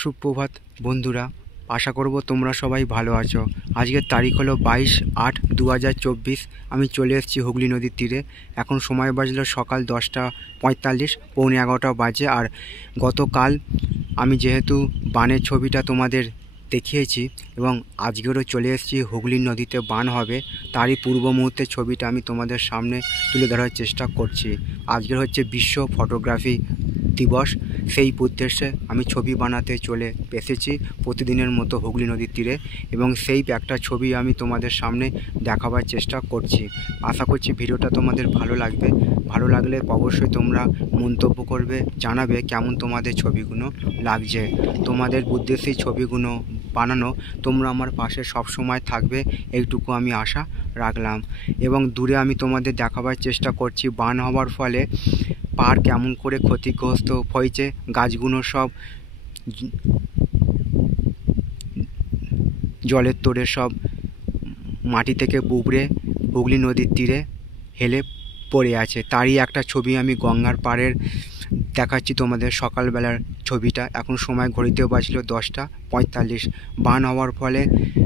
সুপ্রভাত বন্ধুরা, আশা করব তোমরা সবাই ভালো আছো। আজকের তারিখ হলো 22/8/2024। আমি চলে এসেছি হুগলি নদীর তীরে। এখন সময় বাজলো সকাল 10:45, পৌনে 11টা বাজে। আর গতকাল আমি যেহেতু বানের ছবিটা তোমাদের দেখিয়েছি এবং আজকেরও চলে এসেছি হুগলি নদীতে বান হবে, তারই পূর্ব মুহূর্তের ছবিটা আমি তোমাদের সামনে তুলে ধরার চেষ্টা করছি। আজকের হচ্ছে বিশ্ব ফটোগ্রাফি দিবস, সেই উদ্দেশ্যে আমি ছবি বানাতে চলে এসেছি প্রতিদিনের মতো হুগলি নদীর তীরে, এবং সেই একটা ছবি আমি তোমাদের সামনে দেখাবার চেষ্টা করছি। আশা করছি ভিডিওটা তোমাদের ভালো লাগবে। ভালো লাগলে অবশ্যই তোমরা মন্তব্য করবে, জানাবে কেমন তোমাদের ছবিগুলো লাগছে। তোমাদের উদ্দেশ্যেই ছবিগুলো বানানো, তোমরা আমার পাশে সব সময় থাকবে এইটুকু আমি আশা রাখলাম। এবং দূরে আমি তোমাদের দেখাবার চেষ্টা করছি বান হওয়ার ফলে পাহাড় কেমন করে ক্ষতিগ্রস্ত হয়েছে। গাছগুলো সব জলের তোড়ে সব মাটি থেকে বুবড়ে হুগলি নদীর তীরে হেলে পড়ে আছে। তারই একটা ছবি আমি গঙ্গার পাড়ের দেখাচ্ছি তোমাদের। সকালবেলার ছবিটা। এখন সময় ঘড়িতে বাজলো 10:45। বান হওয়ার ফলে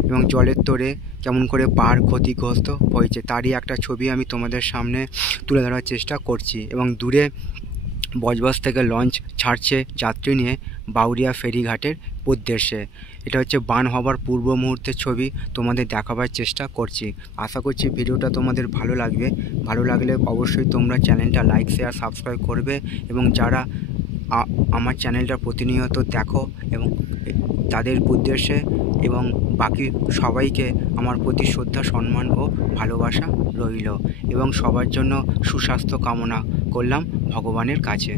এবং জলের তোড়ে কেমন করে পাহাড় ক্ষতিগ্রস্ত হয়েছে তারই একটা ছবি আমি তোমাদের সামনে তুলে ধরার চেষ্টা করছি। এবং দূরে বজবজ থেকে লঞ্চ ছাড়ছে যাত্রী নিয়ে বাউরিয়া ফেরিঘাটের উদ্দেশ্যে। এটা হচ্ছে বান হওয়ার পূর্ব মুহূর্তের ছবি তোমাদের দেখাবার চেষ্টা করছি। আশা করছি ভিডিওটা তোমাদের ভালো লাগবে। ভালো লাগলে অবশ্যই তোমরা চ্যানেলটা লাইক, শেয়ার, সাবস্ক্রাইব করবে। এবং যারা আমার চ্যানেলটা প্রতিনিয়ত দেখো এবং তাদের উদ্দেশ্যে এবং বাকি সবাইকে আমার প্রতি শ্রদ্ধা, সম্মান ও ভালোবাসা রইল। এবং সবার জন্য সুস্বাস্থ্য কামনা করলাম ভগবানের কাছে।